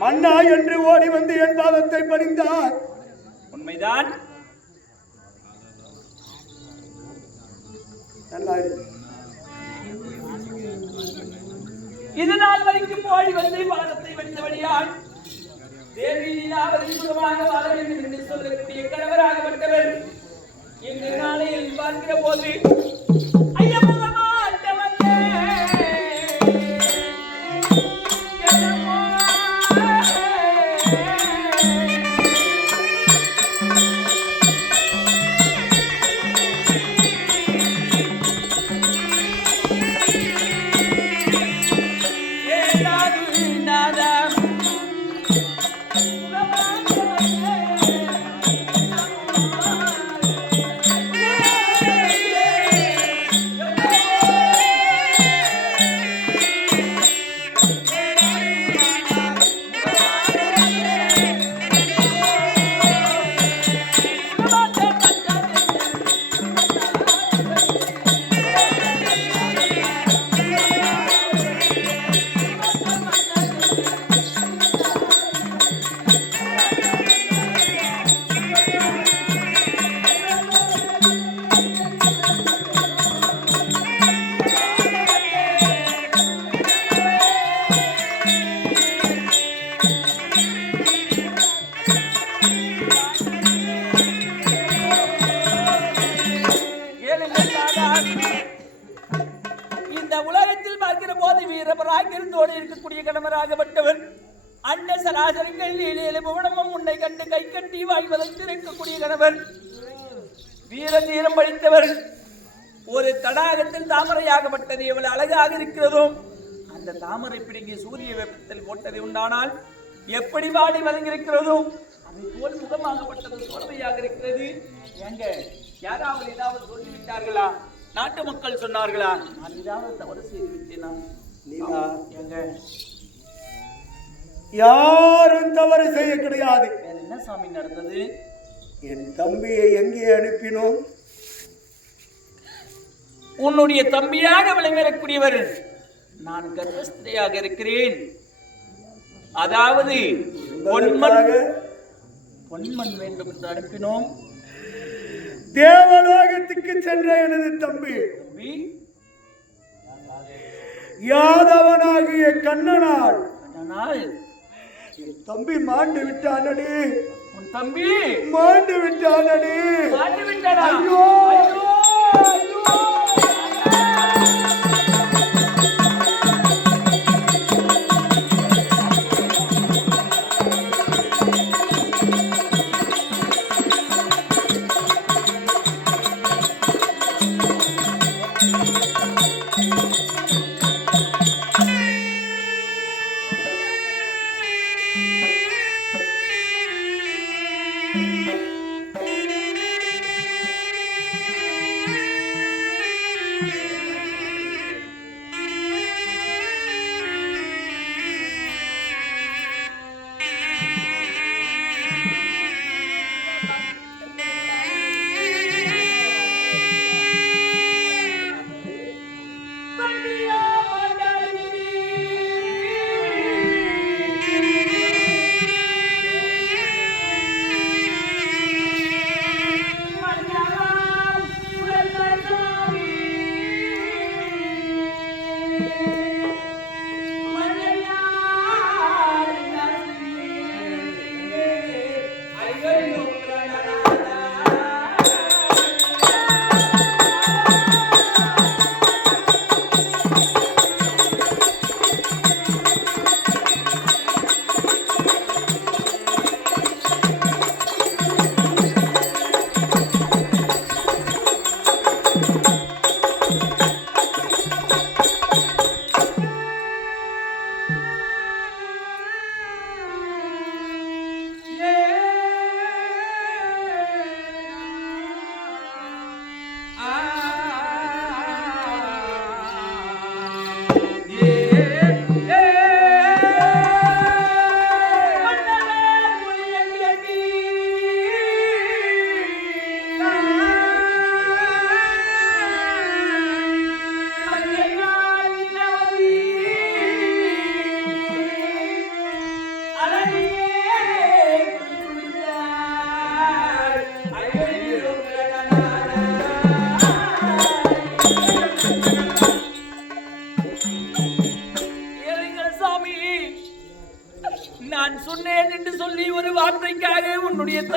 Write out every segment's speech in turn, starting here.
மன்னா என்று ஓடி வந்து என் பாதத்தை பணிந்தார். உண்மைதான். இதனால் வரைக்கும் ஓடி வந்து பாதத்தை பணிந்தபடியால் தேவி லீலாவதி சுகமாக வாழ வேண்டும் என்று சொல்லக்கூடிய கணவராகப்பட்டவர் இன்று நாளையில் பார்க்கிற போது இருக்கக்கூடிய கணவராகப்பட்டவர் அண்ட சராசரிகள் புவனமும் உன்னை கண்டு கை கட்டி வாழ்வதற்கு இருக்கக்கூடிய கணவர் வீர தீரம் படித்தவர். ஒரு தடாகத்தில் தாமரையாகப்பட்டது எவ்வளவு அழகாக இருக்கிறதோ அந்த தாமரை பிடிங்கி சூரிய வெப்பத்தில் போட்டது உண்டானால் எப்படி வாடி வதங்கியிருக்கிறதோ அதை போல் முகமாகப்பட்டது சோர்வையாக இருக்கிறது. எங்க யாராவது ஏதாவது சொல்லிவிட்டார்களா? நாட்டு மக்கள் சொன்னார்களா? நான் ஏதாவது தவறு செய்து விட்டேனா? யாரும் தவறு செய்ய கிடையாது. என்ன சாமி நடந்தது? என் தம்பியை எங்கே அனுப்பினோம்? உன்னுடைய தம்பியாக விளங்கக்கூடியவர் நான் கர்ப்பஸ்திரியாக இருக்கிறேன். அதாவது பொன்மன் வேண்டும் என்று அனுப்பினோம். தேவலோகத்துக்கு சென்ற எனது தம்பி யாதவனாகிய கண்ணனால் என் தம்பி மாண்டு விட்டானடி. உன் தம்பி மாண்டு விட்டானடி. ஐயோ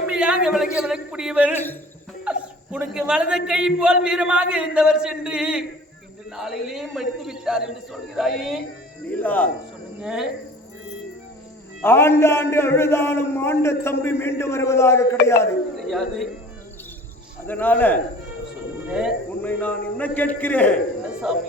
தம்பியாக விளங்கக்கூடியவர். உனக்கு வலது கை போல் வீரமாக இருந்தவர் சென்று இன்று நாளையிலே மடித்து விட்டார் என்று சொல்கிறாயே. லீலா, சொல்லுங்க. ஆண்டாண்டு அழுதாலும் ஆண்ட தம்பி மீண்டும் வருவதாக கிடையாது. கிடையாது. அதனால சொல்லுங்க. உன்னை நான் என்ன கேட்கிறேன்? என்ன சாமி?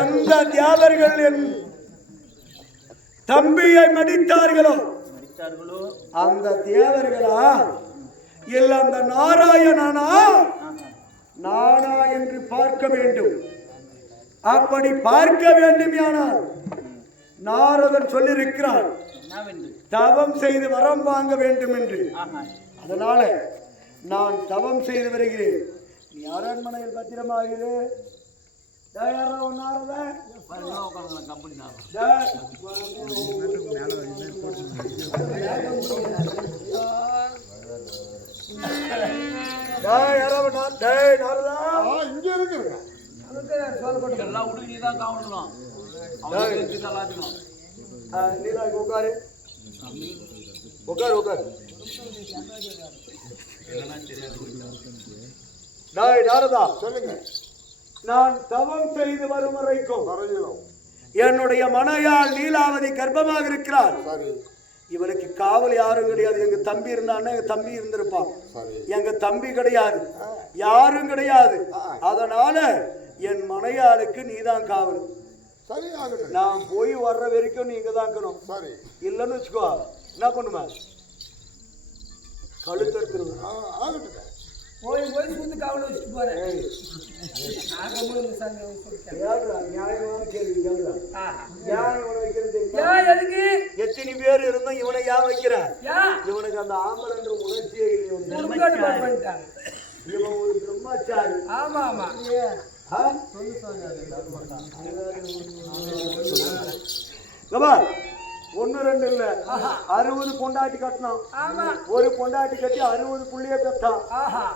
எந்த தியாகர்கள் என் தம்பியை மடித்தார்களோ அந்த தேவர்களா இல்ல அந்த நாராயணனா நானா என்று பார்க்க வேண்டும். அப்படி பார்க்க வேண்டுமானால் நாரதன் சொல்லியிருக்கிறான், தவம் செய்து வரம் வாங்க வேண்டும் என்று. அதனால நான் தவம் செய்து வருகிறேன். நீ அரண்மனையில் பத்திரமாகிறே. சொல்லுங்க. நான் தவம் செய்து வரும் வரைக்கும் என்னுடைய மனையாள் லீலாவதி கர்ப்பமாக இருக்கிறார். இவளுக்கு காவல் யாரும் கிடையாது. எங்க தம்பி இருந்தான்னா எங்க தம்பி இருந்திருப்பான். எங்க தம்பி கிடையாது, யாரும் கிடையாது. அதனால என் மனையாளுக்கு நீதான் காவல். நான் போய் வர்ற வரைக்கும் நீங்க தான் இருக்கணும். இல்லைன்னு வச்சுக்கோ, என்ன பண்ணுமா கழுத்து எடுத்துருவேன். போய் சூத்து காவல் வச்சுட்டு போறேன். நியாயமான கேள்வி கேள்றா. எத்தனை பேர் இருந்தும் இவனை ஏன் வைக்கிறேன்? இவனுக்கு அந்த ஆம்பல் என்ற உணர்ச்சியே இல்லை. இவன் ஒரு பிரம்மச்சாரி. ஆமா ஆமா. ஒன்னு ரெண்டு இல்ல, 60 பொண்டாட்டி கட்டணும். ஒரு பொண்டாட்டி கட்டி 60 புள்ளிய பெற்றான்.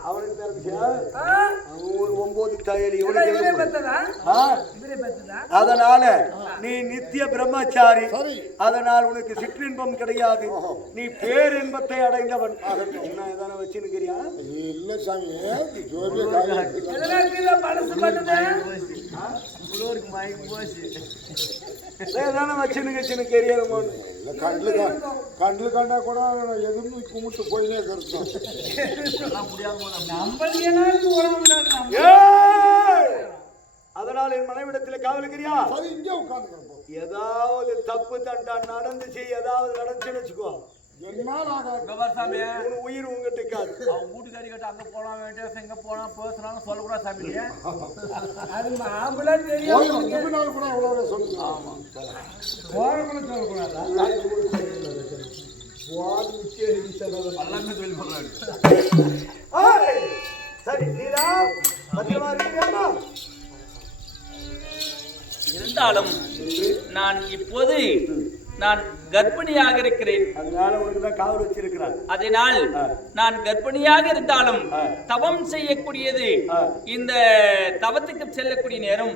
அவனுக்கு தெரிஞ்சா அவன் ஒரு 9 தையல். அதனால நீ நித்திய பிரம்மச்சாரி. அதனால் உனக்கு சிற்றின்பம் கிடையாது. நீ பேரின்பத்தை அடைந்தவன். தானே வச்சுக்கிறியா? இல்ல சாமி, கண்ணுல கண்டா கூட எதுவும் கும்பிட்டு போயினே கருத்தோம். அதனால் என் மனைவிடத்தில் காவலுக்கிறியா? ஏதாவது தப்பு தண்டா நடந்துச்சு, ஏதாவது நடந்துச்சுன்னு வச்சுக்கோ, உயிர் உங்ககிட்ட இருக்காது. வீட்டுக்காரி கிட்ட அங்க போலாம், எங்க போனா பேசலாம் சொல்லக்கூடாது சாமி. அது மாப்பிள்ள தெரியும். சரி, இருந்தாலும் நான் இப்போது நான் கர்ப்பிணியாக இருக்கிறேன். அதனால உனக்குதான் காவல் வச்சிருக்கிறார். அதனால் நான் கர்ப்பிணியாக இருந்தாலும் தவம் செய்யக்கூடியது இந்த தவத்துக்கு செல்லக்கூடிய நேரம்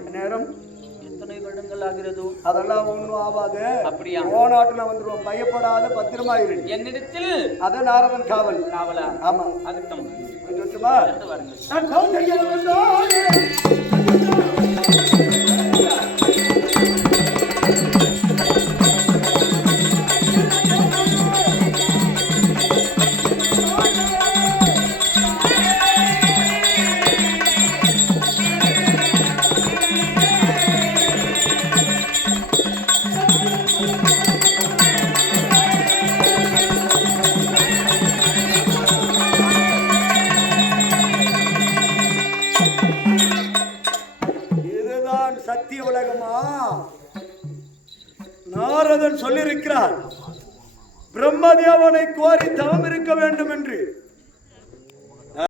எத்தனை வருடங்கள் ஆகிறது? அதெல்லாம் ஒண்ணும் ஆகாது. அப்படியா? போனாட்டுல வந்துருவோம், பயப்படாத, பத்திரமா இரு. என்னிடத்தில் அத நாரதன் காவல். காவலா? ஆமா. அதுதான் நாரதன் சொல்லியிருக்கிறார் பிரம்மதேவனை கோரி தவம் இருக்க வேண்டும் என்று.